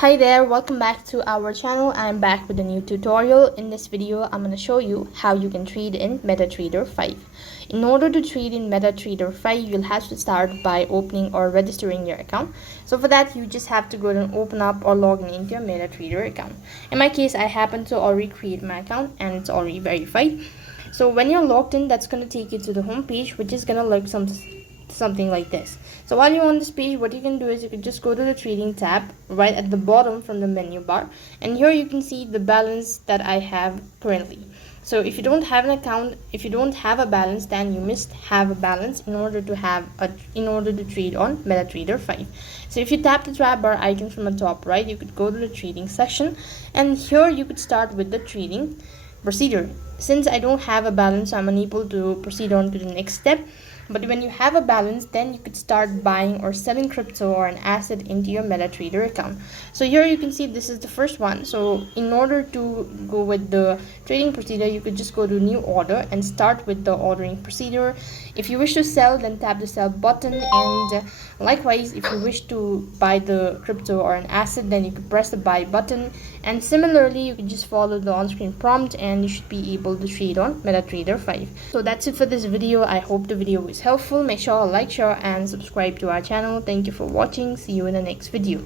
Hi there, welcome back to our channel. I'm back with a new tutorial. In this video, I'm going to show you how you can trade in MetaTrader 5. In order to trade in MetaTrader 5, you'll have to start by opening or registering your account. So for that, you just have to go and open up or log in into your MetaTrader account. In my case, I happen to already create my account and it's already verified. So when you're logged in, that's going to take you to the home page, which is going to look something like this. So while you're on this page, what you can do is you can just go to the trading tab right at the bottom from the menu bar, and here you can see the balance that I have currently. So if you don't have an account, if you don't have a balance, then you must have a balance in order to trade on MetaTrader 5. So if you tap the tab bar icon from the top right, you could go to the trading section, and here you could start with the trading procedure. Since I don't have a balance, I'm unable to proceed on to the next step. But when you have a balance, then you could start buying or selling crypto or an asset into your MetaTrader account. So here you can see this is the first one. So in order to go with the trading procedure, you could just go to new order and start with the ordering procedure. If you wish to sell, then tap the sell button, and likewise, if you wish to buy the crypto or an asset, then you could press the buy button. And similarly, you can just follow the on-screen prompt and you should be able to trade on MetaTrader 5. So that's it for this video. I hope the video was helpful. Make sure to like, share and subscribe to our channel. Thank you for watching. See you in the next video.